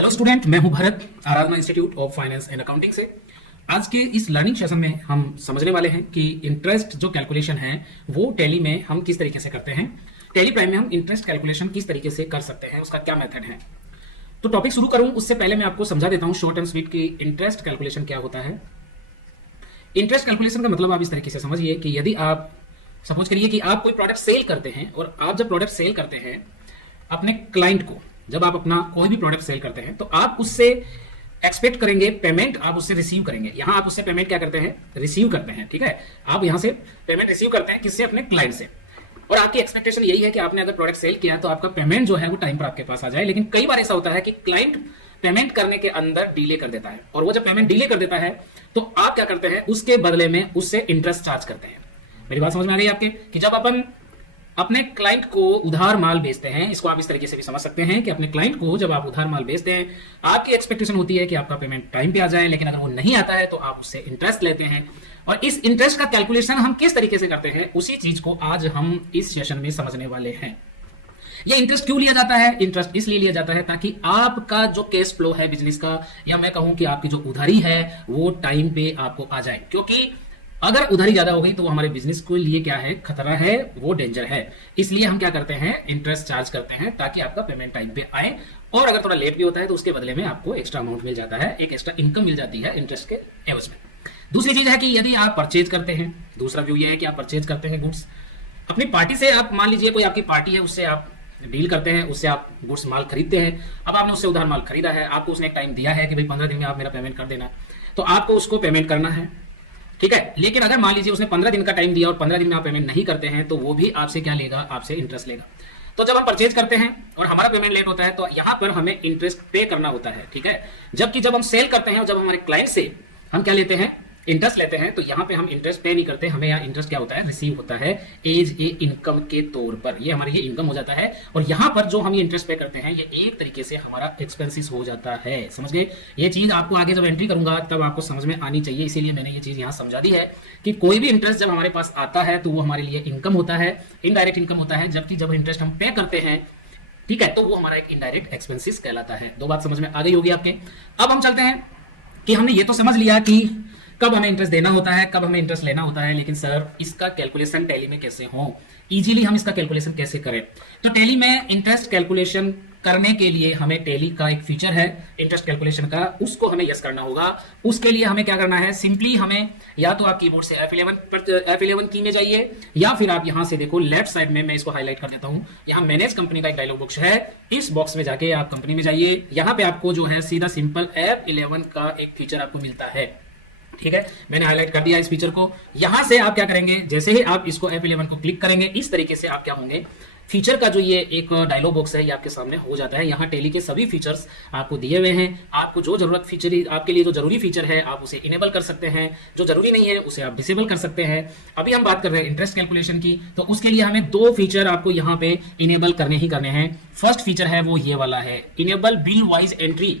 Hello student, मैं हूं Bharat, Aradhana institute of finance and accounting से। आज के इस लर्निंग सेशन में हम समझने वाले हैं कि इंटरेस्ट जो कैलकुलेशन है वो टैली में हम किस तरीके से करते हैं। टैली प्राइम में हम इंटरेस्ट कैलकुलेशन किस तरीके से कर सकते हैं, उसका क्या मेथड है। तो टॉपिक शुरू करूं उससे पहले मैं आपको समझा देता हूं शॉर्ट एंड स्वीट की इंटरेस्ट कैलकुलेशन क्या होता है। इंटरेस्ट कैलकुलेशन का मतलब आप इस तरीके से समझिए कि यदि आप सपोज करिए कि आप कोई प्रोडक्ट सेल करते हैं और आप जब प्रोडक्ट सेल करते हैं अपने क्लाइंट को, जब आप अपना कोई भी प्रोडक्ट सेल करते हैं तो आप उससे एक्सपेक्ट करेंगे पेमेंट, आप उससे रिसीव करेंगे। यहां आप उससे पेमेंट क्या करते हैं, रिसीव करते हैं। ठीक है, आप यहां से पेमेंट रिसीव करते हैं किससे, अपने क्लाइंट से। और आपकी एक्सपेक्टेशन यही है कि आपने अगर प्रोडक्ट सेल किया तो आपका पेमेंट जो है वो टाइम पर आपके पास आ जाए। लेकिन कई बार ऐसा होता है कि क्लाइंट पेमेंट करने के अंदर डिले कर देता है, और वो जब पेमेंट डिले कर देता है तो आप क्या करते हैं, उसके बदले में उससे इंटरेस्ट चार्ज करते हैं। मेरी बात समझ में आ रही है आपके, कि जब अपन अपने क्लाइंट को उधार माल बेचते हैं, इसको आप इस तरीके से भी समझ सकते हैं कि अपने क्लाइंट को जब आप उधार माल बेचते हैं आपकी एक्सपेक्टेशन होती है कि आपका पेमेंट टाइम पे आ जाए, लेकिन अगर वो नहीं आता है तो आप उससे इंटरेस्ट लेते हैं। और इस इंटरेस्ट का कैलकुलेशन हम किस तरीके से करते हैं, उसी चीज को आज हम इस सेशन में समझने वाले हैं। ये इंटरेस्ट क्यों लिया जाता है? इंटरेस्ट इसलिए लिया जाता है ताकि आपका जो कैश फ्लो है बिजनेस का, या मैं कहूं कि आपकी जो उधारी है वो टाइम पे आपको आ जाए। क्योंकि अगर उधारी ज्यादा हो गई तो वो हमारे बिजनेस के लिए क्या है, खतरा है, वो डेंजर है। इसलिए हम क्या करते हैं, इंटरेस्ट चार्ज करते हैं ताकि आपका पेमेंट टाइम पे आए। और अगर थोड़ा लेट भी होता है तो उसके बदले में आपको एक्स्ट्रा अमाउंट मिल जाता है, एक एक्स्ट्रा इनकम मिल जाती है इंटरेस्ट के एवज में। दूसरी चीज है कि यदि आप परचेज करते हैं, दूसरा व्यू ये है कि आप परचेज करते हैं गुड्स अपनी पार्टी से। आप मान लीजिए कोई आपकी पार्टी है, उससे आप डील करते हैं, उससे आप गुड्स माल खरीदते हैं। अब आपने उससे उधार माल खरीदा है, आपको उसने एक टाइम दिया है कि भाई 15 दिन में आप मेरा पेमेंट कर देना, तो आपको उसको पेमेंट करना है। ठीक है, लेकिन अगर मान लीजिए उसने 15 दिन का टाइम दिया और 15 दिन में आप पेमेंट नहीं करते हैं तो वो भी आपसे क्या लेगा, आपसे इंटरेस्ट लेगा। तो जब हम परचेज करते हैं और हमारा पेमेंट लेट होता है तो यहां पर हमें इंटरेस्ट पे करना होता है। ठीक है, जबकि जब हम सेल करते हैं और जब हमारे क्लाइंट से हम क्या लेते हैं, इंटरेस्ट लेते हैं, तो यहां पे हम इंटरेस्ट पे नहीं करते, हमें यहाँ इंटरेस्ट क्या होता है, रिसीव होता है एज ए इनकम के तौर पर। ये हमारे ये इनकम हो जाता है, और यहां पर जो हम ये इंटरेस्ट पे करते हैं ये एक तरीके से हमारा एक्सपेंसिस हो जाता है। समझ गए? ये चीज आपको आगे जब एंट्री करूंगा तब आपको समझ में आनी चाहिए, इसीलिए मैंने ये चीज यहाँ समझा दी है कि कोई भी इंटरेस्ट जब हमारे पास आता है तो वो हमारे लिए इनकम होता है, इनडायरेक्ट इनकम होता है। जबकि जब इंटरेस्ट हम पे करते हैं, ठीक है, तो वो हमारा एक इनडायरेक्ट एक्सपेंसिस कहलाता है। दो बात समझ में आ गई होगी आपके। अब हम चलते हैं कि हमने ये तो समझ लिया कि कब हमें इंटरेस्ट देना होता है, कब हमें इंटरेस्ट लेना होता है, लेकिन सर इसका कैलकुलेशन टैली में कैसे हो, इजीली हम इसका कैलकुलेशन कैसे करें। तो टैली में इंटरेस्ट कैलकुलेशन करने के लिए हमें टैली का एक फीचर है इंटरेस्ट कैलकुलेशन का, उसको हमें यस करना होगा। उसके लिए हमें क्या करना है, सिंपली हमें या तो आप कीबोर्ड से F11 की में जाइए, या फिर आप यहां से देखो लेफ्ट साइड में, मैं इसको हाईलाइट कर देता हूं, यहां मैनेज कंपनी का एक डायलॉग बॉक्स है, इस बॉक्स में जाके आप कंपनी में जाइए। यहां पे आपको जो है सीधा सिंपल F11 का एक फीचर आपको मिलता है। ठीक है, मैंने हाईलाइट कर दिया इस फीचर को। यहां से आप क्या करेंगे, जैसे ही आप इसको F11 को क्लिक करेंगे, इस तरीके से आप क्या होंगे, फीचर का जो ये एक डायलॉग बॉक्स है ये आपके सामने हो जाता है। यहाँ टैली के सभी फीचर्स आपको दिए हुए हैं। आपको जो जरूरत फीचर, आपके लिए जो जरूरी फीचर है आप उसे इनेबल कर सकते हैं, जो जरूरी नहीं है उसे आप डिसेबल कर सकते हैं। अभी हम बात कर रहे हैं इंटरेस्ट कैलकुलेशन की, तो उसके लिए हमें दो फीचर आपको यहाँ पे इनेबल करने ही करने हैं। फर्स्ट फीचर है वो ये वाला है, इनेबल बिल वाइज एंट्री।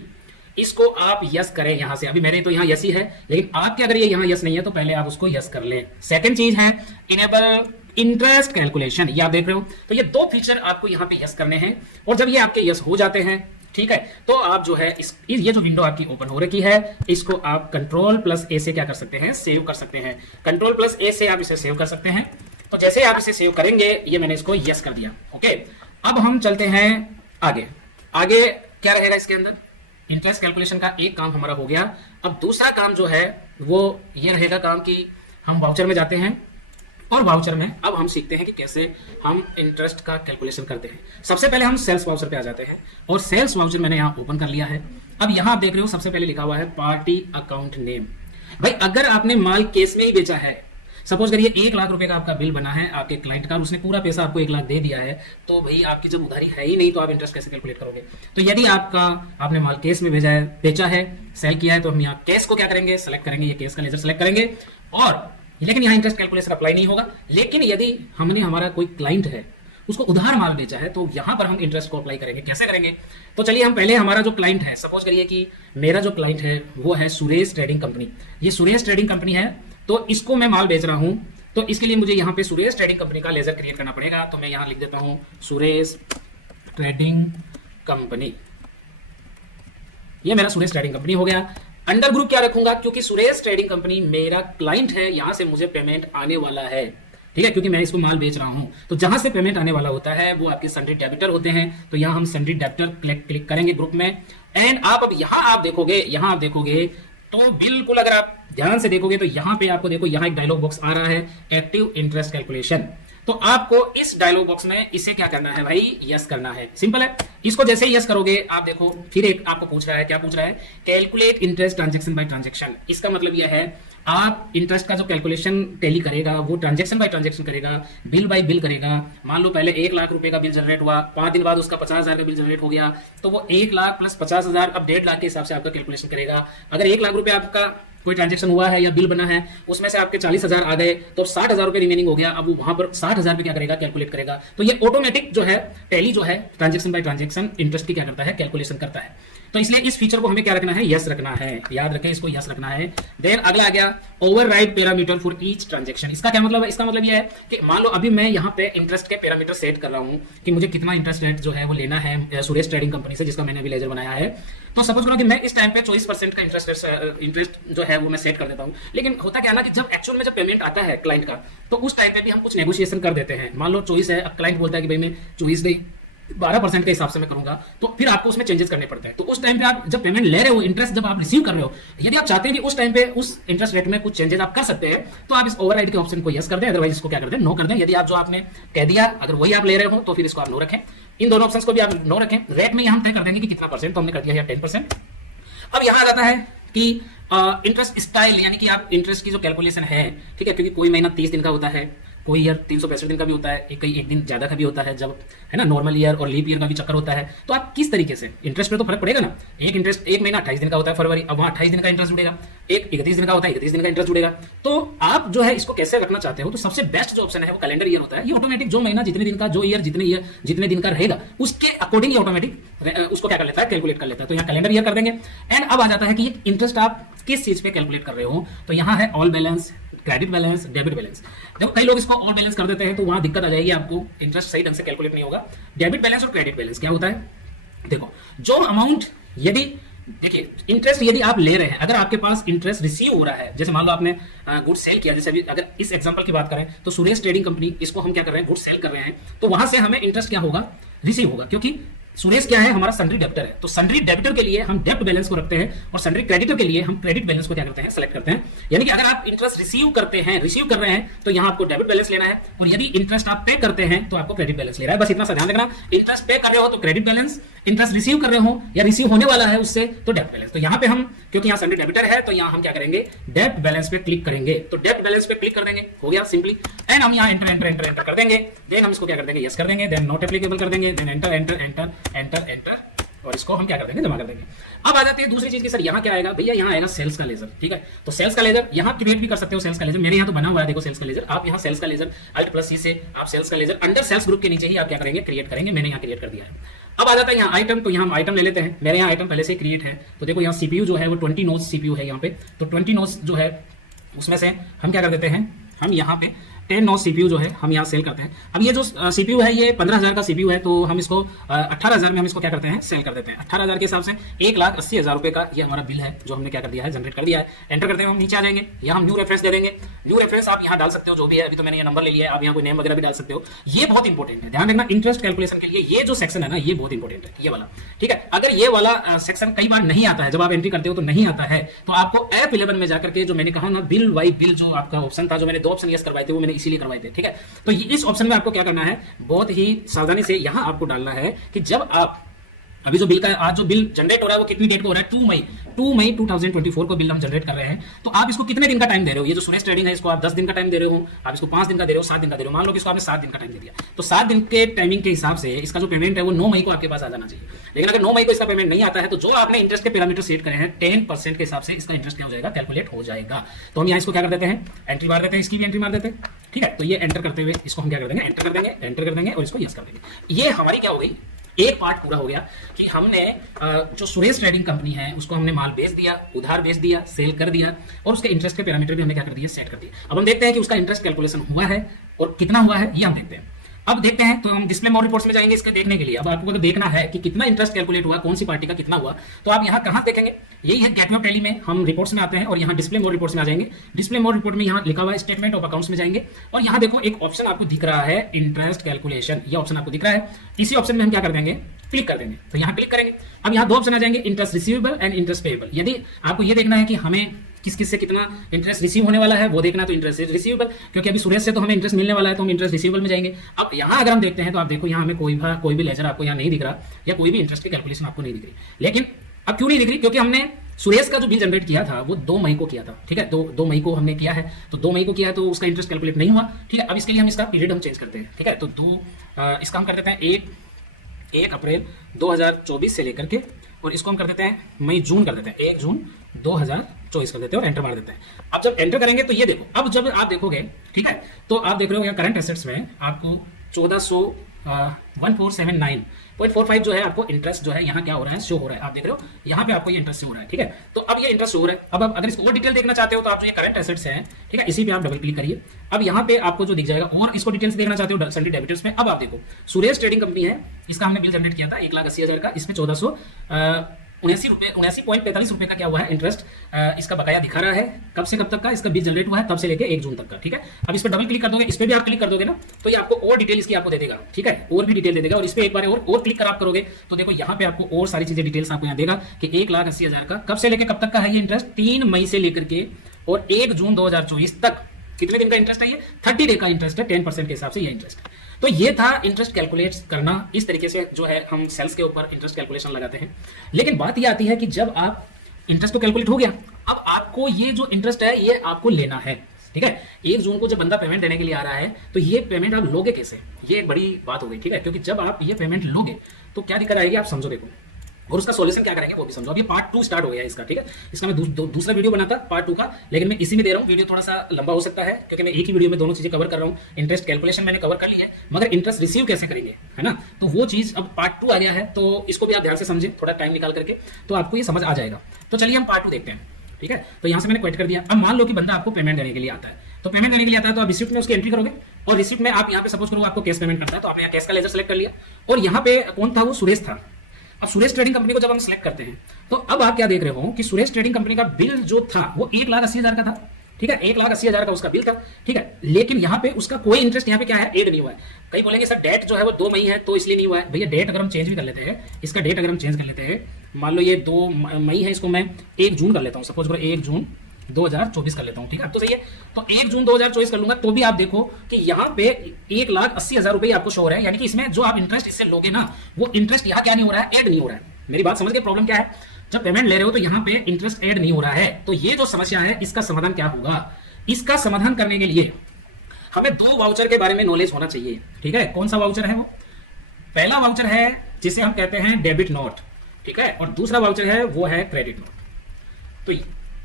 इसको आप यस करें यहां से। अभी मेरे तो यहां यस ही है, लेकिन आपके अगर ये यहां यस नहीं है तो पहले आप उसको यस कर लें। सेकंड चीज है इनेबल इंटरेस्ट कैलकुलेशन, ये आप देख रहे हो। तो ये दो फीचर आपको यहां पे यस करने हैं, और जब ये आपके यस हो जाते हैं, ठीक है, तो आप जो है ये जो विंडो आपकी ओपन हो रखी है, इसको आप Ctrl+A से क्या कर सकते हैं, सेव कर सकते हैं। Ctrl+A से आप इसे सेव कर सकते हैं। तो जैसे आप इसे सेव करेंगे, ये मैंने इसको यस कर दिया। ओके, अब हम चलते हैं आगे। आगे क्या रहेगा इसके अंदर, इंटरेस्ट कैलकुलेशन का एक काम हमारा हो गया। अब दूसरा काम जो है वो ये रहेगा काम कि हम वाउचर में जाते हैं, और वाउचर में अब हम सीखते हैं कि कैसे हम इंटरेस्ट का कैलकुलेशन करते हैं। सबसे पहले हम सेल्स वाउचर पे आ जाते हैं, और सेल्स वाउचर मैंने यहाँ ओपन कर लिया है। अब यहाँ आप देख रहे हो सबसे पहले लिखा हुआ है पार्टी अकाउंट नेम। भाई अगर आपने माल केस में ही बेचा है, सपोज करिए 1 लाख रुपए का आपका बिल बना है आपके क्लाइंट का, उसने पूरा पैसा आपको 1 लाख दे दिया है, तो भाई आपकी जब उधारी है ही नहीं तो आप इंटरेस्ट कैसे कैलकुलेट करोगे। तो यदि आपने माल केस में बेचा है, सेल किया है, तो हम यहाँ केस को क्या करेंगे, सेलेक्ट करेंगे, ये केस का लेजर सेलेक्ट करेंगे। और लेकिन यहाँ इंटरेस्ट कैलकुलेशन अप्लाई नहीं होगा। लेकिन यदि हमारा कोई क्लाइंट है, उसको उधार माल बेचा है, तो यहां पर हम इंटरेस्ट को अप्लाई करेंगे। कैसे करेंगे, तो चलिए हम पहले हमारा जो क्लाइंट है, सपोज करिए कि मेरा जो क्लाइंट है वो है सुरेश ट्रेडिंग कंपनी। ये सुरेश ट्रेडिंग कंपनी है, तो इसको मैं माल बेच रहा हूं, तो इसके लिए मुझे यहाँ पे सुरेश ट्रेडिंग कंपनी का लेजर क्रिएट करना पड़ेगा। तो मैं यहाँ लिख देता हूँ सुरेश ट्रेडिंग कंपनी। ये मेरा सुरेश ट्रेडिंग कंपनी हो गया। अंडर ग्रुप क्या रखूंगा, क्योंकि सुरेश ट्रेडिंग कंपनी मेरा क्लाइंट है, यहां से मुझे पेमेंट आने वाला है, ठीक है, क्योंकि मैं इसको माल बेच रहा हूं। तो जहां से पेमेंट आने वाला होता है वो आपके सन्ड्री डेबिटर होते हैं। तो यहां हम सन्ड्री डेबिटर क्लिक करेंगे ग्रुप में। एंड आप अब यहां आप देखोगे तो बिल्कुल अगर आप ध्यान से देखोगे तो यहां पे आपको देखो, यहां एक डायलॉग बॉक्स आ रहा है, एक्टिव इंटरेस्ट कैलकुलेशन। तो आपको इस डायलॉग बॉक्स में इसे क्या करना है भाई, यस करना है। सिंपल है। इसको जैसे ही यस करोगे आप देखो फिर एक आपको पूछ रहा है, क्या पूछ रहा है, calculate interest transaction bye transaction. इसका मतलब यह है आप इंटरेस्ट का जो कैलकुलेशन टैली करेगा वो ट्रांजैक्शन बाय ट्रांजैक्शन करेगा, बिल बाय बिल करेगा। मान लो पहले 1 लाख रुपए का बिल जनरेट हुआ, 5 दिन बाद उसका 50,000 का बिल जनरेट हो गया, तो वो 1 लाख प्लस 50,000 अब 1.5 लाख के हिसाब से आपका कैलकुलेशन करेगा। अगर 1 लाख रुपए आपका कोई ट्रांजैक्शन हुआ है या बिल बना है, उसमें से आपके 40,000 आ गए तो 60,000 रुपए रिमेनिंग हो गया। अब वो वहां पर 60,000 पे क्या करेगा, कैलकुलेट करेगा। तो ये ऑटोमेटिक जो है टैली जो है ट्रांजैक्शन बाय ट्रांजैक्शन इंटरेस्ट की क्या करता है, कैलकुलेशन करता है। तो इसलिए इस फीचर को हमें क्या रखना है, यस रखना है। याद रखें इसको, यस रखना है। देन अगला आ गया override parameter for each transaction. इसका क्या मतलब है, इसका मतलब ये है कि मान लो अभी मैं यहाँ पे इंटरेस्ट के पैरामीटर सेट कर रहा हूँ कि मुझे कितना इंटरेस्ट रेट जो है वो लेना है सुरेश ट्रेडिंग कंपनी से, जिसका मैंने अभी लेजर बनाया है। तो सपोज करो कि मैं इस टाइम पे 24% का इंटरेस्ट जो है वो मैं सेट कर देता हूँ। लेकिन होता क्या ना कि जब एक्चुअल में जब पेमेंट आता है क्लाइंट का, तो उस टाइम पे भी हम कुछ नेगोशिएशन कर देते हैं। मान लो 24 है, अब क्लाइंट बोलता है कि भाई मैं 24 नहीं 12% के हिसाब से मैं करूंगा, तो फिर आपको उसमें चेंजेस करने पड़ते हैं। तो उस टाइम पे आप जब पेमेंट ले रहे हो, इंटरेस्ट जब आप रिसीव कर रहे हो, यदि आप चाहते हैं कि उस टाइम पे उस इंटरेस्ट रेट में कुछ चेंजेस आप कर सकते हैं, तो आप इस ओवरराइड के ऑप्शन को यस कर दें, अदरवाइज इसको क्या कर दें, नो कर दें। यदि आप जो आपने कह दिया अगर वही आप ले रहे हो तो फिर इसको आप नो रखें। इन दोनों ऑप्शंस को भी आप नो रखें। रेट में हम तय कर देंगे कि कितना परसेंट, तो हमने कर दिया है 10%। अब यहां आ जाता है कि इंटरेस्ट स्टाइल, यानी कि आप इंटरेस्ट की जो कैलकुलेशन है, ठीक है, क्योंकि कोई महीना 30 दिन का होता है, कोई ईयर 365 दिन का भी होता है, कई एक दिन ज्यादा का भी होता है, जब है ना नॉर्मल ईयर और लीप ईयर का भी चक्कर होता है। तो आप किस तरीके से इंटरेस्ट पे तो फर्क पड़ेगा ना। एक महीना 28 दिन का होता है फरवरी, अब वहाँ 28 दिन का इंटरेस्ट जुड़ेगा। एक 31 दिन का होता है, 31 दिन का इंटरेस्ट जुड़ेगा। तो आप जो है इसको कैसे रखना चाहते हो, तो सबसे बेस्ट जो ऑप्शन है वो कैलेंडर ईयर होता है। ये ऑटोमेटिक जो महीना जितने दिन का, जो ईयर जितने दिन का रहेगा, उसके अकॉर्डिंग ऑटोमेटिक उसको क्या कर लेता है, कैलकुलेट कर लेता है। तो यहाँ कैलेंडर ईयर कर देंगे। एंड अब आ जाता है कि इंटरेस्ट आप किस चीज पे कैलकुलेट कर रहे हो। तो यहाँ है all balance, credit balance, debit balance. देखो कई लोग इसको ऑल बैलेंस कर देते हैं तो वहां दिक्कत आ जाएगी, आपको इंटरेस्ट सही ढंग से कैलकुलेट नहीं होगा। डेबिट बैलेंस और क्रेडिट बैलेंस क्या होता है, देखो जो अमाउंट यदि देखिए इंटरेस्ट यदि आप ले रहे हैं, अगर आपके पास इंटरेस्ट रिसीव हो रहा है, जैसे मान लो आपने गुड सेल किया, जैसे अभी अगर इस एग्जांपल की बात करें तो सुरेश ट्रेडिंग कंपनी, इसको हम क्या कर रहे हैं, गुड सेल कर रहे हैं, तो वहां से हमें इंटरेस्ट क्या होगा, रिसीव होगा, क्योंकि सुरेश क्या है, हमारा सन्ड्री डेबिटर है। तो सन्ड्री डेबिटर के लिए हम डेब्ट बैलेंस को रखते हैं और सन्ड्री क्रेडिटर के लिए हम क्रेडिट बैलेंस को क्या करते हैं, सेलेक्ट करते हैं। यानी कि अगर आप इंटरेस्ट रिसीव कर रहे हैं तो यहां आपको डेबिट बैलेंस लेना है, और यदि इंटरेस्ट आप पे करते हैं तो आपको क्रेडिट बैलेंस लेना है। बस इतना सा ध्यान रखना, इंटरेस्ट पे कर रहे हो तो क्रेडिट बैलेंस, इंटरेस्ट रिसीव कर रहे हो या रिसीव होने वाला है उससे तो डेब्ट बैलेंस। तो यहाँ पे हम, क्योंकि यहाँ सन्ड्री डेबिटर है तो यहाँ हम क्या करेंगे, डेब्ट बैलेंस पे क्लिक करेंगे। तो डेब्ट बैलेंस पे क्लिक कर देंगे, हो गया सिंपली। एंड हम यहाँ एंटर कर देंगे। देन हम इसको क्या कर देंगे, यस कर देंगे। देन नॉट एप्लीकेबल कर देंगे। देन एंटर और इसको हम क्या कर देंगे, जमा कर देंगे। अब आ जाती है दूसरी चीज की, सर यहाँ क्या आएगा भैया, यहाँ आएगा सेल्स का लेजर। ठीक है, तो सेल्स का लेजर यहाँ क्रिएट भी कर सकते हो। सेल्स का लेजर मेरे यहाँ तो बना हुआ है, देखो सेल्स का लेजर। आप यहाँ सेल्स का लेजर Alt+C से आप सेल्स का लेजर अंडर सेल्स ग्रुप के नीचे ही आप क्या करेंगे, क्रिएट करेंगे। मैंने यहाँ क्रिएट कर दिया है। अब आ जाता है यहाँ आइटम, तो यहाँ हम आइटम ले लेते हैं। मेरे यहाँ आइटम पहले से क्रिएट है। तो देखो यहाँ सीपीयू जो है वो 20 नोड्स सीपीयू है यहाँ पे। तो 20 नोड्स जो है उसमें से हम क्या कर देते हैं, हम यहाँ पे 10 नोड सीपीयू जो है हम यहाँ सेल करते हैं। अब ये जो सीपीयू है ये 15,000 का सीपीयू है, तो हम इसको 18,000 में हम इसको क्या करते हैं, सेल कर देते हैं। 18,000 के हिसाब से 1,80,000 रुपए का ये हमारा बिल है जो हमने क्या कर दिया है, जनरेट कर दिया है। एंटर करते हैं, हम नीचे आ जाएंगे, यहाँ हम न्यू रेफरेंस दे देंगे। न्यू रेफरेंस आप यहाँ डाल सकते हो जो भी है, अभी तो मैंने ये नंबर ले लिया है, आप यहाँ कोई नेम वगैरह भी डाल सकते हो। ये बहुत इंपॉर्टेंट है, ध्यान रखना इंटरेस्ट कैलकुलेशन के लिए ये जो सेक्शन है ना, ये बहुत इंपॉर्टेंट है, ये वाला। ठीक है, अगर ये वाला सेक्शन कई बार नहीं आता है, जब आप एंट्री करते हो तो नहीं आता है, तो आपको ऐप 11 में जाकर के जो मैंने कहा ना, बिल बाई बिल जो आपका ऑप्शन था, जो मैंने 2 ऑप्शन यस करवाए थे, वो मैंने इसीलिए करवाए थे। ठीक है, तो इस ऑप्शन में आपको क्या करना है, बहुत ही सावधानी से यहां आपको डालना है कि जब आप अभी जो बिल का आज जो बिल जनरेट हो रहा है वो कितनी डेट को हो रहा है, 2 मई 2024 को बिल हम जनरेट कर रहे हैं। तो आप इसको कितने दिन का टाइम दे रहे हो, ये जो सुरेश ट्रेडिंग है इसको आप 10 दिन का टाइम दे रहे हो, आप इसको 5 दिन का दे रहे हो, 7 दिन का दे रहे हो। मान लो कि इसको आपने 7 दिन का टाइम दे दिया, तो 7 दिन के टाइमिंग के हिसाब से इसका जो पेमेंट है वो 9 मई को आपके पास आ जाना चाहिए। लेकिन अगर 9 मई को इसका पेमेंट नहीं आता है तो जो आपने इंटरेस्ट के पैरामीटर सेट करे हैं 10% के हिसाब से इसका इंटरेस्ट क्या हो जाएगा, कैलकुलेट हो जाएगा। तो हम यहाँ इसको क्या कर देते हैं, एंट्री मार देते हैं, इसकी भी एंट्री मार देते हैं। ठीक है, तो ये एंटर करते हुए इसको हम क्या कर देंगे, एंटर कर देंगे और इसको यस कर देंगे। ये हमारी क्या हो गई, एक पार्ट पूरा हो गया कि हमने जो सुरेश ट्रेडिंग कंपनी है उसको हमने माल बेच दिया, उधार बेच दिया, सेल कर दिया, और उसके इंटरेस्ट के पैरामीटर भी हमने क्या कर दिया, सेट कर दिया। अब हम देखते हैं कि उसका इंटरेस्ट कैलकुलेशन हुआ है और कितना हुआ है, ये हम देखते हैं। अब देखते हैं, तो हम डिस्प्ले मोर रिपोर्ट्स में जाएंगे इसके देखने के लिए। अब आपको अगर देखना है कि कितना इंटरेस्ट कैलकुलेट हुआ, कौन सी पार्टी का कितना हुआ, तो आप यहाँ कहाँ देखेंगे, यही है गेटवे ऑफ टैली में हम रिपोर्ट्स में आते हैं और यहाँ डिस्प्ले मोर रिपोर्ट्स में आ जाएंगे। डिस्प्ले मोर रिपोर्ट में यहाँ लिखा हुआ है स्टेटमेंट ऑफ अकाउंट्स में जाएंगे और यहाँ देखो एक ऑप्शन आपको दिख रहा है इंटरेस्ट कैलकुलेशन, ये ऑप्शन आपको दिख रहा है। इसी ऑप्शन में हम क्या कर देंगे, क्लिक कर देंगे। तो यहाँ क्लिक करेंगे, अब यहाँ दो ऑप्शन आ जाएंगे, interest receivable and interest payable. यदि आपको ये देखना है कि हमें किस किस से कितना इंटरेस्ट रिसीव होने वाला है वो देखना, तो इंटरेस्ट रिसीवेबल, क्योंकि अभी सुरेश से तो हमें इंटरेस्ट मिलने वाला है तो हम इंटरेस्ट रिसीवेबल में जाएंगे। अब यहाँ अगर हम देखते हैं तो आप देखो यहाँ हमें कोई भी लेजर आपको यहाँ नहीं दिख रहा या कोई भी इंटरेस्ट की कैलकुलेशन आपको नहीं दिख रही। लेकिन अब क्यों नहीं दिख रही, क्योंकि हमने सुरेश का जो बिल जनरेट किया था वो 2 मई को किया था, ठीक है, 2 मई को हमने किया है, तो 2 मई को किया है तो उसका इंटरेस्ट कैलकुलेट नहीं हुआ, ठीक है। अब इसके लिए हम इसका पीरियड हम चेंज करते हैं, ठीक है, तो इसका हम कर देते हैं 1 अप्रैल 2024 से लेकर के, और इसको हम कर देते हैं मई जून कर देते हैं, 1 जून 2024 कर देते हैं और एंटर मार देते हैं। अब जब एंटर करेंगे तो ये देखो, अब जब आप देखोगे, ठीक है, तो आप देख रहे हो यहाँ करंट एसेट्स में आपको 1479.45 जो है आपको इंटरेस्ट जो है यहाँ क्या हो रहा है, शो हो रहा है। आप देख रहे हो यहाँ पे आपको ये इंटरेस्ट शो हो रहा है, ठीक है। तो अब ये इंटरेस्ट शो हो रहा है। अब अगर इसको और डिटेल देखना चाहते हो तो आप जो ये करंट एसेट्स हैं, ठीक है, इसी पे आप डबल क्लिक करिए। अब यहाँ पे आपको जो दिख जाएगा, और इसको डिटेल्स देखना चाहते हो सन्डी डेबिटर्स में, अब आप देखो सुरेश ट्रेडिंग कंपनी है, इसका हमने बिल जनरेट किया था 1,80,000 का, इसमें 79.45 रुपए का क्या हुआ है इंटरेस्ट, इसका बकाया दिखा रहा है। कब से कब तक का इसका बिल जनरेट हुआ है, तब से लेके 1 जून तक का, ठीक है। अब इस पर डबल क्लिक कर दोगे, इस पे भी आप क्लिक कर दोगे ना, तो ये आपको और डिटेल इसकी आपको दे देगा, ठीक है, और भी डिटेल दे देगा। और इस पे एक बार और क्लिक कर आप करोगे तो देखो यहाँ पे आपको और सारी चीजें डिटेल्स आपको यहाँ देगा कि 1,80,000 का कब से लेकर कब तक का है ये इंटरेस्ट, 3 मई से लेकर के और 1 जून 2024 तक कितने दिन का इंटरेस्ट है, ये 30 डे का इंटरेस्ट है, 10% के हिसाब से ये इंटरेस्ट है। तो ये था इंटरेस्ट कैलकुलेट करना, इस तरीके से जो है हम सेल्स के ऊपर इंटरेस्ट कैलकुलेशन लगाते हैं। लेकिन बात ये आती है कि जब आप इंटरेस्ट तो कैलकुलेट हो गया, अब आपको ये जो इंटरेस्ट है ये आपको लेना है, ठीक है। 1 जून को जब बंदा पेमेंट देने के लिए आ रहा है तो ये पेमेंट आप लोगे कैसे, ये एक बड़ी बात हो गई, ठीक है, क्योंकि जब आप ये पेमेंट लोगे तो क्या दिक्कत आएगी आप समझो, देखो, और उसका सॉल्यूशन क्या करेंगे वो भी समझो। अब ये पार्ट 2 स्टार्ट हो गया है इसका, ठीक है। इसका मैं दूसरा वीडियो बनाता पार्ट 2 का, लेकिन मैं इसी में दे रहा हूँ। वीडियो थोड़ा सा लंबा हो सकता है क्योंकि मैं एक ही वीडियो में दोनों चीजें कवर कर रहा हूँ। इंटरेस्ट कैलकुलेशन मैंने कवर कर ली है, मगर इंटरेस्ट रिसीव कैसे करेंगे, है ना, तो वो चीज अब पार्ट 2 आ गया है, तो इसको भी आप ध्यान से समझें, थोड़ा टाइम निकाल करके, तो आपको ये समझ आ जाएगा। तो चलिए हम पार्ट 2 देखते हैं, ठीक है। तो यहाँ से मैंने क्विट कर दिया। अब मान लो कि बंदा आपको पेमेंट देने के लिए आता है, तो पेमेंट देने के लिए आता है तो आप रिसिप्ट में उसकी एंट्री करोगे, और रिसिप्ट में आप यहाँ पे सपोज करो आपको कैश पेमेंट करता है, तो आपने यहाँ कैश का लेजर सेलेक्ट कर लिया, और यहाँ पे कौन था, वो सुरेश था। अब सुरेश ट्रेडिंग कंपनी को जब हम सिलेक्ट करते हैं तो अब आप क्या देख रहे हो कि सुरेश ट्रेडिंग कंपनी का बिल जो था वो 1,80,000 का था, ठीक है, 1,80,000 का उसका बिल था, ठीक है। लेकिन यहाँ पे उसका कोई इंटरेस्ट यहाँ पे क्या है, ऐड नहीं हुआ है। कई बोलेंगे सर डेट जो है वो 2 मई है तो इसलिए नहीं हुआ है। भैया डेट अगर हम चेंज भी कर लेते हैं, इसका डेट अगर हम चेंज कर लेते हैं, मान लो ये 2 मई है, इसको मैं 1 जून कर लेता हूँ, सपोज करो 1 जून 2024 कर लेता हूं, ठीक है, तो सही है। तो 1 जून 2024 कर लूंगा तो भी आप देखो कि यहाँ पे 1,80,000 रुपए आपको शो हो रहा है, यानी कि इसमें जो आप इंटरेस्ट इससे लोगे ना, वो इंटरेस्ट यहाँ क्या नहीं हो रहा है, ऐड नहीं हो रहा है। मेरी बात समझ के, प्रॉब्लम क्या है, जब पेमेंट ले रहे हो तो यहाँ पे इंटरेस्ट ऐड नहीं हो रहा है। तो ये जो समस्या है इसका समाधान क्या होगा, इसका समाधान करने के लिए हमें 2 वाउचर के बारे में नॉलेज होना चाहिए, ठीक है। कौन सा वाउचर है वो, पहला वाउचर है जिसे हम कहते हैं डेबिट नोट, ठीक है, और दूसरा वाउचर है वो है क्रेडिट नोट। तो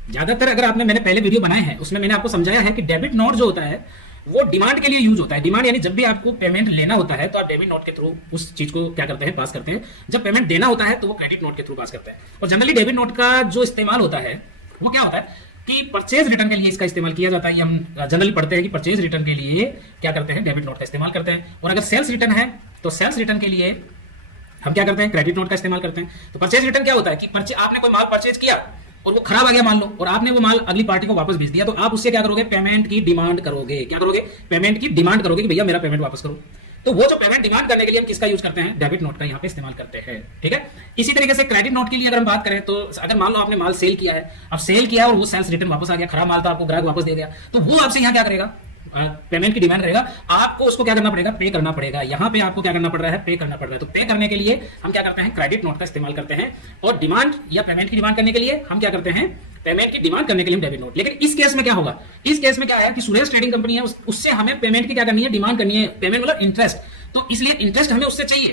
ज्यादातर अगर आपने, मैंने पहले वीडियो बनाए हैं उसमें मैंने आपको समझाया है कि डेबिट नोट जो होता है वो डिमांड के लिए यूज होता है। डिमांड यानी जब भी आपको पेमेंट लेना होता है तो आप डेबिट नोट के थ्रू उस चीज को क्या करते हैं, पास करते हैं। जब पेमेंट देना होता है तो वो क्रेडिट नोट के थ्रू पास करते हैं। और जनरली डेबिट नोट का जो इस्तेमाल होता है वो क्या होता है कि परचेज रिटर्न के लिए इसका इस्तेमाल किया जाता है। हम जनरली पढ़ते हैं कि परचेज रिटर्न के लिए क्या करते हैं, डेबिट नोट का इस्तेमाल करते हैं। और अगर सेल्स रिटर्न है तो सेल्स रिटर्न के लिए हम क्या करते हैं, क्रेडिट नोट का इस्तेमाल करते हैं। तो परचेज रिटर्न क्या होता है कि आपने कोई माल परचेज किया और वो खराब आ गया मान लो, और आपने वो माल अगली पार्टी को वापस भेज दिया, तो आप उससे क्या करोगे, पेमेंट की डिमांड करोगे। क्या करोगे, पेमेंट की डिमांड करोगे कि भैया मेरा पेमेंट वापस करो। तो वो जो पेमेंट डिमांड करने के लिए हम किसका यूज करते हैं, डेबिट नोट का यहाँ पे इस्तेमाल करते हैं, ठीक है। इसी तरीके से क्रेडिट नोट के लिए अगर हम बात करें तो अगर मान लो आपने माल सेल किया है, अब सेल किया और वो सेल्स रिटर्न वापस आ गया, खराब माल था, आपको ग्राहक वापस दे दिया, तो वो आपसे यहाँ क्या करेगा, पेमेंट की डिमांड करेगा, आपको उसको क्या करना पड़ेगा, पे करना पड़ेगा। यहाँ पे आपको क्या करना पड़ रहा है, पे करना पड़ रहा है। तो पे करने के लिए हम क्या करते हैं, क्रेडिट नोट का इस्तेमाल करते हैं, और डिमांड या पेमेंट की डिमांड करने के लिए हम क्या करते हैं, पेमेंट की डिमांड करने के लिए हम डेबिट नोट। लेकिन इस केस में क्या होगा, इस केस में क्या है कि सुरेश ट्रेडिंग कंपनी है, उससे हमें पेमेंट की क्या करनी है, डिमांड करनी है। पेमेंट मतलब इंटरेस्ट, तो इसलिए इंटरेस्ट हमें उससे चाहिए,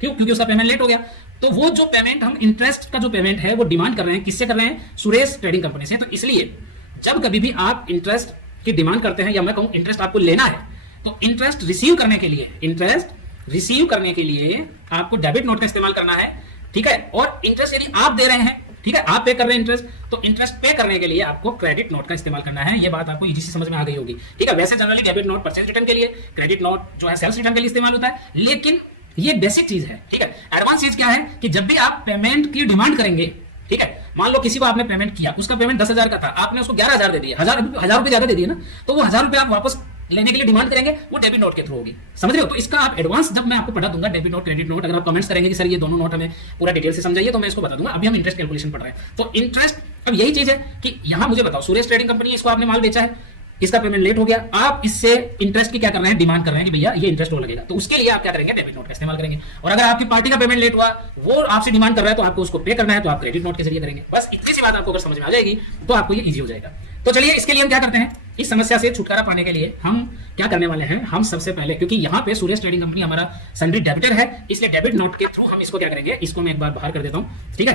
क्यों, क्योंकि उसका पेमेंट लेट हो गया। तो वो जो पेमेंट हम इंटरेस्ट का जो पेमेंट है वो डिमांड कर रहे हैं, किससे कर रहे हैं, सुरेश ट्रेडिंग कंपनी से। तो इसलिए जब कभी भी आप इंटरेस्ट की डिमांड करते हैं, या मैं कहूं इंटरेस्ट आपको लेना है, तो इंटरेस्ट रिसीव करने के लिए, इंटरेस्ट रिसीव करने के लिए आपको डेबिट नोट का इस्तेमाल करना है, ठीक है। और इंटरेस्ट यदि आप दे रहे हैं ठीक है, आप पे कर रहे हैं इंटरेस्ट, तो इंटरेस्ट पे करने के लिए आपको क्रेडिट नोट का इस्तेमाल करना है। ये बात आपको इजी से समझ में आ गई होगी। ठीक है, वैसे generally debit note purchase return के लिए, क्रेडिट नोट जो है सेल्स रिटर्न के लिए इस्तेमाल होता है, लेकिन ये बेसिक चीज है। ठीक है, एडवांस चीज क्या है कि जब भी आप पेमेंट की डिमांड करेंगे, ठीक है, मान लो किसी को आपने पेमेंट किया, उसका पेमेंट 10,000 का था, आपने उसको 11,000 दे दिया, हजार रुपए ज्यादा दे दिए ना, तो वो 1,000 रुपए आप वापस लेने के लिए डिमांड करेंगे, वो डेबिट नोट के थ्रू होगी। समझ रहे हो? तो इसका आप एडवांस जब मैं आपको पढ़ा दूंगा डेबिट नोट क्रेडिट नोट, अगर आप कमेंट्स करेंगे कि सर ये दोनों नोट हमें पूरा डिटेल से समझाइए, तो मैं इसको बता दूंगा। अभी हम इंटरेस्ट कैलकुलेशन पढ़ रहे हैं। तो इंटरेस्ट, अब यही चीज है कि यहां मुझे बताओ, सुरेश ट्रेडिंग कंपनी, इसको आपने माल बेचा है, इसका पेमेंट लेट हो गया, आप इससे इंटरेस्ट की क्या कर रहे हैं, डिमांड कर रहे हैं कि भैया ये इंटरेस्ट हो लगेगा, तो उसके लिए आप क्या करेंगे, डेबिट नोट का इस्तेमाल करेंगे। और अगर आपकी पार्टी का पेमेंट लेट हुआ, वो आपसे डिमांड कर रहा है, तो आपको उसको पे करना है, तो आप क्रेडिट नोट के जरिए करेंगे। बस इतनी सी बात आपको अगर समझ में आ जाएगी तो आपको ये इजी हो जाएगा। तो चलिए इसके लिए हम क्या करते हैं, इस समस्या से छुटकारा पाने के लिए हम क्या करने वाले हैं, हम सबसे पहले, क्योंकि यहाँ पे सुरेश ट्रेडिंग कंपनी हमारा सन्ड्री डेबिटर है, इसलिए डेबिट नोट के थ्रू हम इसको क्या करेंगे, इसको मैं एक बार बाहर कर देता हूँ। ठीक है,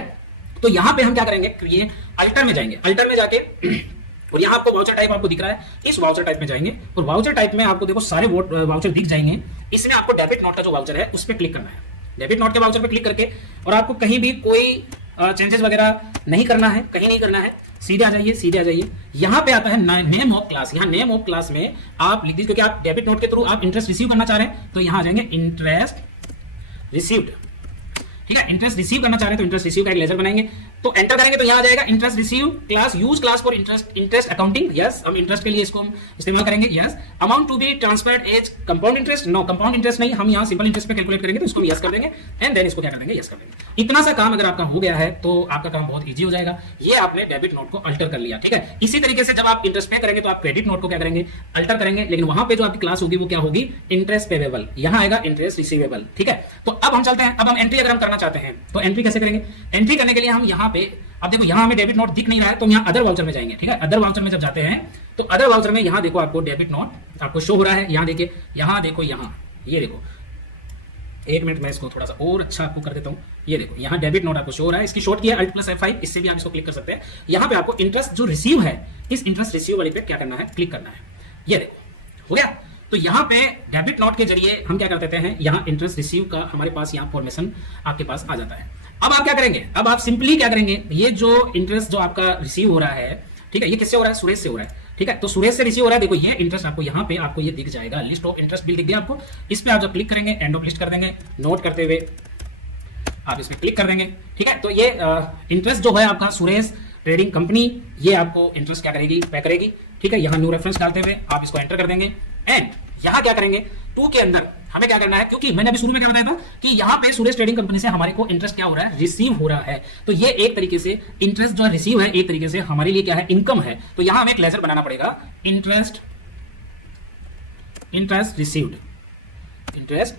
तो यहाँ पे हम क्या करेंगे, ये अल्टर में जाएंगे, अल्टर में जाके और यहाँ आपको वाउचर टाइप आपको दिख रहा है, इस वाउचर टाइप में जाएंगे और वाउचर टाइप में आपको देखो सारे वाउचर दिख जाएंगे। इसमें आपको डेबिट नोट का जो वाउचर है उस पर क्लिक करना है, डेबिट नोट के वाउचर पे क्लिक करके, और आपको कहीं भी कोई चेंजेस वगैरह नहीं करना है, कहीं नहीं करना है, सीधे आ जाइए, सीधे आ जाइए। यहाँ पे आता है नेम ऑफ क्लास, यहाँ नेम ऑफ क्लास में आप लिख दीजिए, क्योंकि आप डेबिट नोट के थ्रू आप इंटरेस्ट रिसीव करना चाह रहे हैं, तो यहाँ आ जाएंगे इंटरेस्ट रिसीव्ड। ठीक है, इंटरेस्ट रिसीव करना चाह रहे हैं तो इंटरेस्ट रिसीव का एक लेजर बनाएंगे, तो एंटर करेंगे तो यहाँ आ जाएगा interest receive class, use class for interest accounting. Yes, हम इंटरेस्ट के लिए इसको हम इस्तेमाल करेंगे। Yes, amount to be transferred as compound interest, no compound interest नहीं, हम यहाँ सिंपल इंटरेस्ट पे कैलकुलेट करेंगे, तो इसको यस कर देंगे एंड देन इसको क्या कर देंगे, यस कर देंगे। इतना सा काम अगर आपका हो गया है तो आपका काम बहुत ईजी हो जाएगा। ये आपने डेबिट नोट को अल्टर कर लिया। ठीक है, इसी तरीके से जब आप इंटरेस्ट पे करेंगे तो आप क्रेडिट नोट को क्या करेंगे, अल्टर करेंगे, लेकिन वहां पे जो आपकी क्लास होगी वो क्या होगी, इंटरेस्ट पेवेबल, यहाँ आएगा इंटरेस्ट रिसीवेबल। ठीक है, तो अब हम चलते हैं, अब हम एंट्री अगर हम करना चाहते हैं तो एंट्री कैसे करेंगे, एंट्री करने के लिए हम यहाँ पे, अब देखो यहाँ हमें डेबिट नोट दिख नहीं रहा है, तो हम यहाँ अदर वाउचर में जाएंगे। ठीक है, अदर वाउचर में जब जाते हैं तो अदर वाउचर में यहाँ देखो आपको डेबिट नोट आपको शो हो रहा है, यहाँ देखिए, यहाँ देखो, यहाँ ये देखो, एक मिनट मैं इसको थोड़ा सा और अच्छा आपको कर देता हूँ। ये देखो यहाँ डेबिट नोट आपको शो हो रहा है, इसकी शॉर्ट की है Alt+F5, इससे भी आप इसको क्लिक कर सकते हैं। यहाँ पे आपको इंटरेस्ट जो रिसीव है, इस इंटरेस्ट रिसीव वाली पे क्या करना है, क्लिक करना है। ये देखो हो गया। तो यहाँ पे डेबिट नोट के जरिए हम क्या कर देते हैं, यहाँ इंटरेस्ट रिसीव का हमारे पास यहाँ फॉर्मेशन आपके पास आ जाता है। अब आप क्या करेंगे, अब आप सिंपली क्या करेंगे, ये जो इंटरेस्ट जो आपका रिसीव हो रहा है, ठीक है, ये किससे हो रहा है, सुरेश से हो रहा है। ठीक है, तो सुरेश से रिसीव हो रहा है, देखो ये इंटरेस्ट आपको यहाँ पे आपको ये दिख जाएगा, लिस्ट ऑफ इंटरेस्ट बिल दिख गया आपको। इस पे आप जब क्लिक करेंगे, एंड ऑफ लिस्ट कर देंगे, नोट करते हुए आप इसमें क्लिक कर देंगे। ठीक है, तो ये इंटरेस्ट जो है आपका सुरेश ट्रेडिंग कंपनी, ये आपको इंटरेस्ट क्या करेगी, पे करेगी। ठीक है, यहाँ न्यू रेफरेंस डालते हुए आप इसको एंटर कर देंगे एंड यहाँ क्या करेंगे, टू के अंदर हमें क्या करना है, क्योंकि मैंने अभी शुरू में क्या बताया था कि यहाँ पे सुरेश ट्रेडिंग कंपनी से हमारे को इंटरेस्ट क्या हो रहा है, रिसीव हो रहा है। तो ये एक तरीके से इंटरेस्ट जो रिसीव है, एक तरीके से हमारे लिए क्या है, इनकम है। तो यहाँ हमें एक लेजर बनाना पड़ेगा, इंटरेस्ट रिसीव्ड, इंटरेस्ट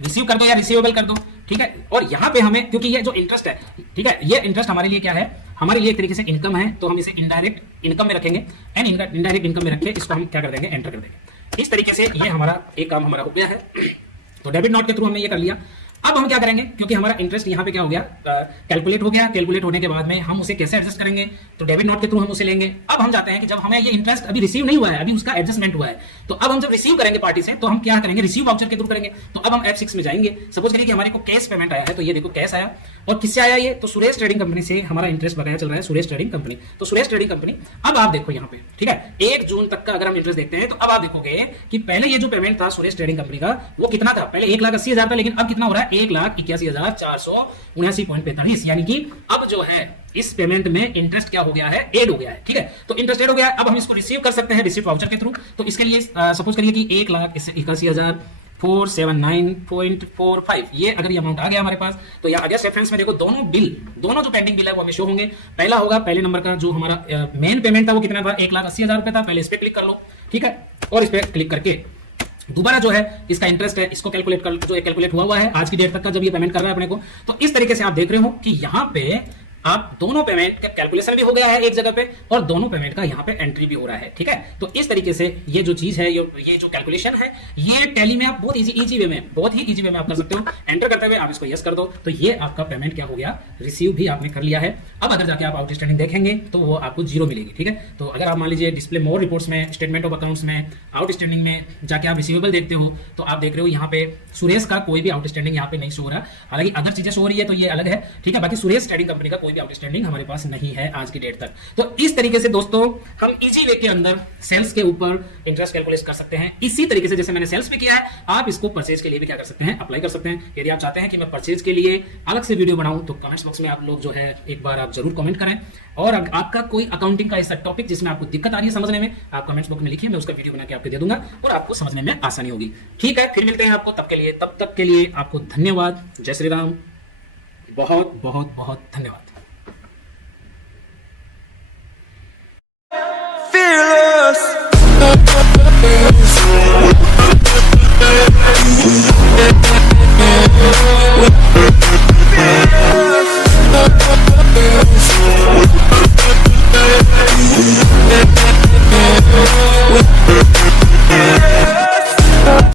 रिसीव कर दो या रिसीवेबल कर दो। ठीक है, और यहाँ पे हमें, क्योंकि ये जो इंटरेस्ट है, ठीक है, ये इंटरेस्ट हमारे लिए क्या है, हमारे लिए एक तरीके से इनकम है, तो हम इसे इनडायरेक्ट इनकम में रखेंगे एंड इनडायरेक्ट इनकम में रखे इसको हम क्या कर देंगे, एंटर कर देंगे। इस तरीके से ये हमारा एक काम हमारा हो गया है। तो डेबिट नोट के थ्रू हमने ये कर लिया। अब हम क्या करेंगे, क्योंकि हमारा इंटरेस्ट यहाँ पे क्या हो गया, कैलकुलेट हो गया, कैलकुलेट होने के बाद में हम उसे कैसे एडजस्ट करेंगे, तो डेबिट नोट के थ्रू हम उसे लेंगे। अब हम जाते हैं कि जब हमें ये इंटरेस्ट अभी रिसीव नहीं हुआ है, अभी उसका एडजस्टमेंट हुआ है, तो अब हम जब रिसीव करेंगे पार्टी से, तो हम क्या करेंगे, रिसीव वाउचर के थ्रू करेंगे। तो अब हम F6 में जाएंगे, सपोज करिए कि हमारे को कैश पेमेंट आया है, तो ये देखो कैश आया, और किससे आया ये, तो सुरेश ट्रेडिंग कंपनी से हमारा इंटरेस्ट बकाया चल रहा है, सुरेश ट्रेडिंग कंपनी। तो सुरेश ट्रेडिंग कंपनी, अब आप देखो यहाँ पे, ठीक है, 1 जून तक का अगर हम इंटरेस्ट देखते हैं, तो अब आप देखोगे कि पहले ये जो पेमेंट था सुरेश ट्रेडिंग कंपनी का, वो कितना था, पहले 1,80,000 था, लेकिन अब कितना हो रहा है, 1,81,479.45, यानी कि अब जो है इस पेमेंट में इंटरेस्ट क्या हो गया है, एड हो गया है। ठीक है, तो इंटरेस्ट एड हो गया है। अब हम इसको रिसीव कर सकते हैं रिसीव वाउचर के थ्रू। तो इसके लिए सपोज करिए कि 1,81,479.45, ये अगर ये अमाउंट आ गया हमारे पास, तो यहाँ अगेंस्ट रेफरेंस में देखो दोनों जो पेंडिंग बिल है वो हमें शो होंगे। पहला होगा, पहले नंबर का जो हमारा मेन पेमेंट था वो कितना था, 1,80,000 रुपए था। पहले इस पे क्लिक कर लो, ठीक है, और इस पे क्लिक करके दोबारा जो है इसका इंटरेस्ट है, इसको कैलकुलेट कर, जो कैलकुलेट हुआ है आज की डेट तक का, जब ये पेमेंट कर रहा है अपने को। तो इस तरीके से आप देख रहे हो कि यहाँ पे आप दोनों पेमेंट का कैलकुलेशन भी हो गया है एक जगह पे और दोनों पेमेंट का यहाँ पे एंट्री भी हो रहा है। ठीक है, तो इस तरीके से ये जो चीज है, ये जो कैलकुलेशन है, ये टैली में आप बहुत इजी वे में, बहुत ही इजी वे में आप कर सकते हो। एंटर करते हुए आप इसको यस कर दो तो ये आपका पेमेंट क्या हो गया, रिसीव भी आपने कर लिया है। अब अगर जाके आप आउटस्टैंडिंग देखेंगे तो वो आपको जीरो मिलेगी। ठीक है, तो अगर आप मान लीजिए डिस्प्ले मोर रिपोर्ट्स में, स्टेटमेंट ऑफ अकाउंट्स में, आउटस्टैंडिंग में जाके आप रिसीवेबल देखते हो तो आप देख रहे हो यहाँ पे सुरेश का कोई भी आउटस्टैंडिंग यहाँ पे नहीं शो हो रहा। हालांकि अदर चीजें शो हो रही है तो ये अलग है। ठीक है, बाकी सुरेश ट्रेडिंग कंपनी का कोई भी आउटस्टैंडिंग हमारे पास नहीं है आज की डेट तक। तो इस तरीके से दोस्तों हम इजी वे के अंदर सेल्स के ऊपर इंटरेस्ट कैलकुलेट कर सकते हैं। इसी तरीके से जैसे मैंने सेल्स पे किया है, आप इसको परचेज के लिए भी क्या कर सकते हैं, अप्लाई कर सकते हैं। यदि आप चाहते हैं कि मैं परचेज के लिए अलग से वीडियो बनाऊं तो कमेंट्स बॉक्स में आप लोग जो है एक बार आप जरूर कमेंट करें। और आपका कोई अकाउंटिंग का ऐसा टॉपिक जिसमें आपको दिक्कत आ रही है समझने में, आप कमेंट्स बॉक्स में लिखिए, मैं उसका वीडियो बना के आपको दे दूंगा और आपको समझने में आसानी होगी। ठीक है, फिर मिलते हैं आपको तब तक के लिए आपको धन्यवाद। जय श्री राम, बहुत बहुत बहुत धन्यवाद।